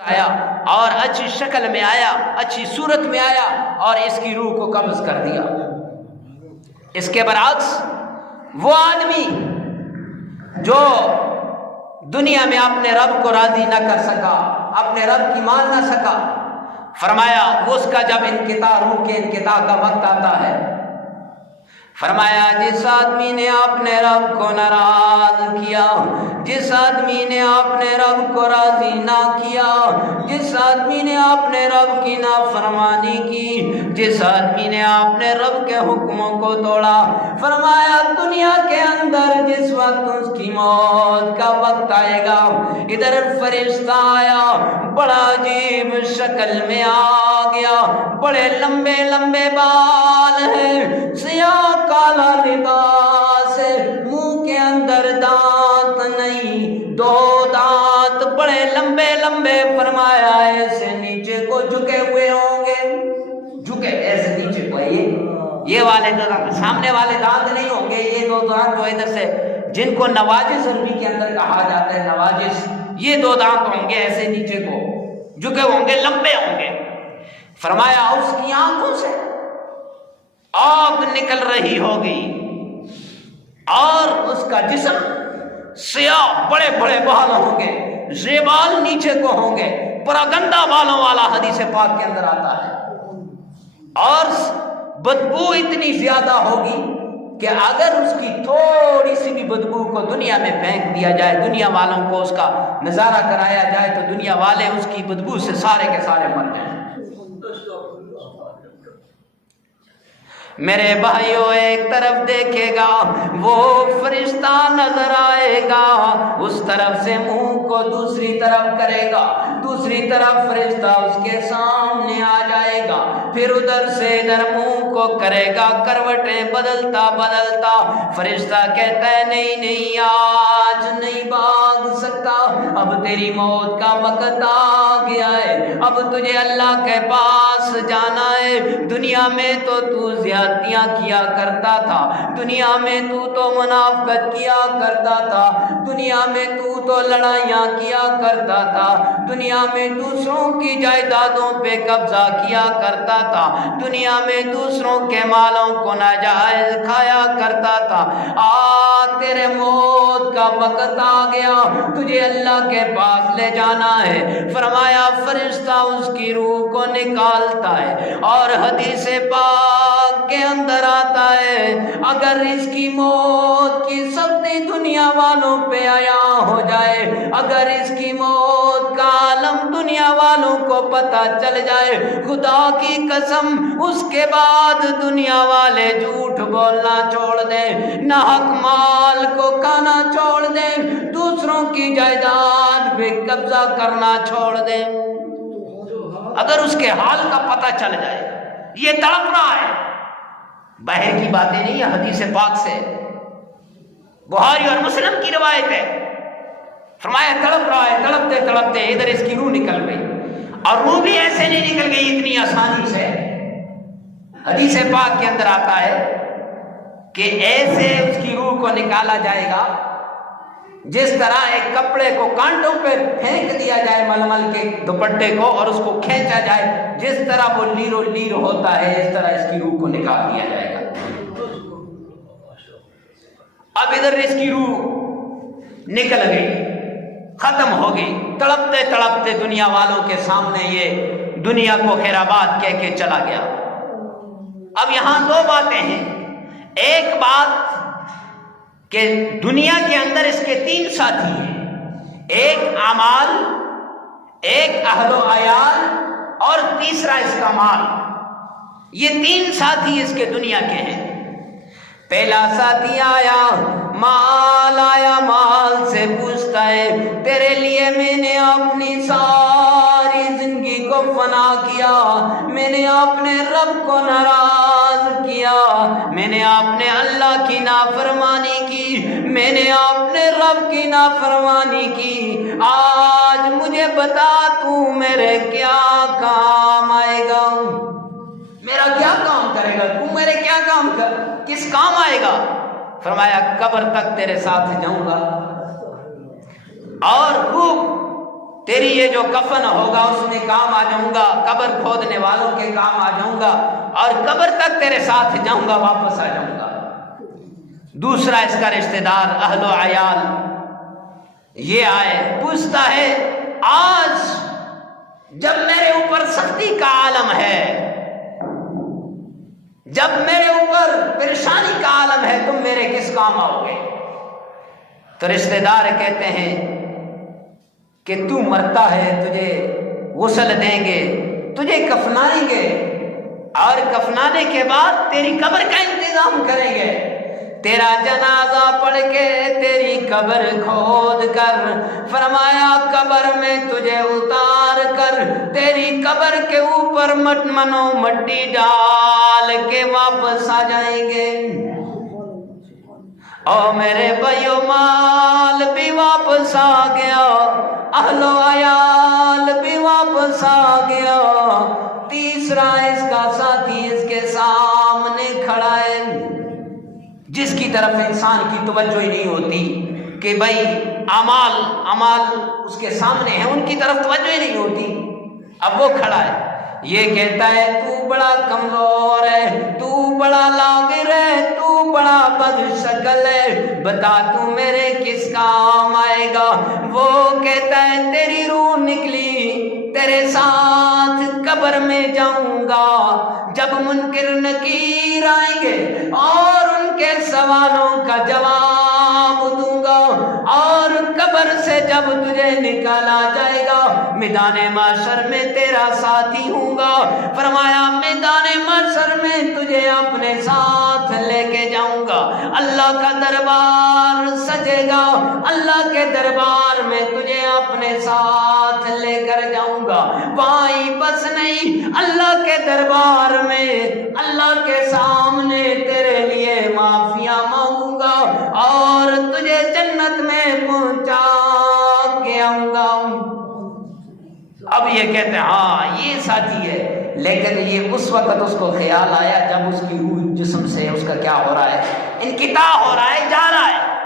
آیا اور اچھی شکل میں آیا، اچھی صورت میں آیا اور اس کی روح کو قبض کر دیا۔ اس کے برعکس وہ آدمی جو دنیا میں اپنے رب کو راضی نہ کر سکا، اپنے رب کی مان نہ سکا، فرمایا اس کا جب انقطاع، روح کے انقطاع کا وقت آتا ہے، فرمایا جس آدمی نے اپنے رب کو ناراض کیا، جس آدمی نے اپنے رب کو راضی نہ کیا، جس آدمی نے اپنے رب کی نافرمانی کی، جس آدمی نے اپنے رب کے حکموں کو توڑا، فرمایا دنیا کے اندر جس وقت اس کی موت کا وقت آئے گا، ادھر فرشتہ آیا، بڑا عجیب شکل میں آ گیا، بڑے لمبے لمبے بال ہیں، سیاہ کالا لباس ہے، منہ کے اندر دانت نہیں، دو دانت بڑے لمبے لمبے، فرمایا ایسے نیچے کو جھکے ہوئے ہوں گے، جھکے ایسے نیچے کو، یہ والے سامنے والے دانت نہیں ہوں گے، یہ دو دانت جو ادھر سے، جن کو نواجس عربی کے اندر کہا جاتا ہے، نواجس، یہ دو دانت ہوں گے ایسے نیچے کو جھکے ہوں گے، لمبے ہوں گے۔ فرمایا اس کی آنکھوں سے آگ نکل رہی ہوگی اور اس کا جسم سیاہ بڑے بڑے بال ہوں گے، یہ بال نیچے کو ہوں گے، بڑا گندا بالوں والا حدیث پاک کے اندر آتا ہے، اور بدبو اتنی زیادہ ہوگی کہ اگر اس کی تھوڑی سی بھی بدبو کو دنیا میں پھینک دیا جائے، دنیا والوں کو اس کا نظارہ کرایا جائے تو دنیا والے اس کی بدبو سے سارے کے سارے مر جائیں۔ میرے بھائیوں ایک طرف دیکھے گا وہ فرشتہ نظر آئے گا، اس طرف سے منہ کو دوسری طرف کرے گا، دوسری طرف فرشتہ اس کے سامنے آ جائے گا، پھر ادھر سے ادھر منہ کو کرے گا، کروٹیں بدلتا بدلتا، فرشتہ کہتا ہے نہیں نہیں آج نہیں بھاگ سکتا، اب تیری موت کا وقت آ گیا ہے، اب تجھے اللہ کے پاس جانا ہے، دنیا میں تو زیادتیاں کیا کرتا تھا، دنیا میں تو منافقت کیا کرتا تھا، دنیا میں تو لڑائیاں کیا کرتا تھا، دنیا میں دوسروں کی جائیدادوں پہ قبضہ کیا کرتا تھا، دنیا میں دوسروں کے مالوں کو ناجائز کھایا کرتا تھا، تیرے موت کا وقت آ گیا، تجھے اللہ کے پاس لے جانا ہے۔ فرمایا فرشتہ اس کی روح کو نکالتا ہے، اور حدیث پاک کے اندر آتا ہے اگر اس کی موت کی سختی دنیا والوں پہ آیا ہو جائے، اگر اس کی موت کا عالم دنیا والوں کو پتہ چل جائے، خدا کی قسم اس کے بعد دنیا والے جھوٹ بولنا چھوڑ دیں، ناحق مال کو کھانا چھوڑ دیں، دوسروں کی جائیداد پہ قبضہ کرنا چھوڑ دیں، اگر اس کے حال کا پتہ چل جائے۔ یہ تڑپ رہا ہے، باہر کی باتیں نہیں، یہ حدیث پاک سے، بخاری اور مسلم کی روایت ہے، فرمایا تڑپ رہا ہے، تڑپتے تڑپتے ادھر اس کی روح نکل گئی، اور روح بھی ایسے نہیں نکل گئی اتنی آسانی سے، حدیث پاک کے اندر آتا ہے کہ ایسے اس کی روح کو نکالا جائے گا جس طرح ایک کپڑے کو کانٹوں پہ پھینک دیا جائے، ململ کے دوپٹے کو، اور اس کو کھینچا جائے، جس طرح وہ لیرو لیر ہوتا ہے اس طرح اس کی روح کو نکال دیا جائے گا۔ اب ادھر اس کی روح نکل گئی، ختم ہو گئی، تڑپتے تڑپتے دنیا والوں کے سامنے یہ دنیا کو خیر آباد کہہ کے چلا گیا۔ اب یہاں دو باتیں ہیں، ایک بات کہ دنیا کے اندر اس کے تین ساتھی ہیں، ایک اعمال، ایک اہل و عیال، اور تیسرا اس کا مال، یہ تین ساتھی اس کے دنیا کے ہیں۔ پہلا ساتھی آیا، مال آیا، مال سے پوچھتا ہے تیرے لیے میں نے اپنی ساری زندگی کو فنا کیا، میں نے اپنے رب کو ناراض کیا، میں نے اپنے اللہ کی نافرمانی کی، میں نے اپنے رب کی نافرمانی کی، آج مجھے بتا تو میرے کیا کام آئے گا، میرا کیا کام کرے گا تو، میرے کیا کام کس کام آئے گا؟ فرمایا قبر تک تیرے ساتھ جاؤں گا، اور خوب تیری یہ جو کفن ہوگا اس میں کام آ جاؤں گا، قبر کھودنے والوں کے کام آ جاؤں گا، اور قبر تک تیرے ساتھ جاؤں گا، واپس آ جاؤں گا۔ دوسرا اس کا رشتہ دار اہل و عیال یہ آئے، پوچھتا ہے آج جب میرے اوپر سختی کا عالم ہے، جب میرے اوپر پریشانی کا عالم ہے، تم میرے کس کام آؤ گے؟ تو رشتہ دار کہتے ہیں کہ تو مرتا ہے، تجھے غسل دیں گے، تجھے کفنائیں گے، اور کفنانے کے بعد تیری قبر کا انتظام کریں گے، تیرا جنازہ پڑھ کے تیری قبر کھود کر، فرمایا قبر میں تجھے اتار کر تیری قبر کے اوپر مٹی ڈال کے واپس آ جائیں گے۔ او میرے بھائیو، مال بھی واپس آ گیا، اہل و عیال بھی واپس آ گیا، تیسرا اس کا ساتھی اس کے سامنے کھڑا ہے، جس کی طرف انسان کی توجہ ہی نہیں ہوتی کہ بھائی اعمال اس کے سامنے ہیں، ان کی طرف توجہ ہی نہیں ہوتی۔ اب وہ کھڑا ہے، یہ کہتا ہے تو بڑا کمزور ہے، تو بڑا لاغر ہے، تو بڑا بد شکل ہے، بتا تو میرے کس کام آئے گا؟ وہ کہتا ہے تیری روح نکلی، تیرے ساتھ قبر میں جاؤں گا، جب منکر نکیر آئیں گے اور ان کے سوالوں کا جواب دوں گا، اور قبر سے جب تجھے نکالا جائے گا میدان محشر میں تیرا ساتھی ہوں گا۔ فرمایا میدان محشر میں تجھے اپنے ساتھ لے کے جاؤں گا، اللہ کا دربار سجے گا، اللہ کے دربار میں تجھے اپنے ساتھ لے کر جاؤں گا، وہاں ہی بس نہیں، اللہ کے دربار میں اللہ کے سامنے تیرے لیے معافیاں مانگوں گا، اور تجھے جنت میں پہنچا کے آؤں گا۔ اب یہ کہتے ہیں ہاں یہ ساتھی ہے، لیکن یہ اس وقت اس کو خیال آیا جب اس کی روح جسم سے اس کا کیا ہو رہا ہے، انقطاع ہو رہا ہے، جا رہا ہے۔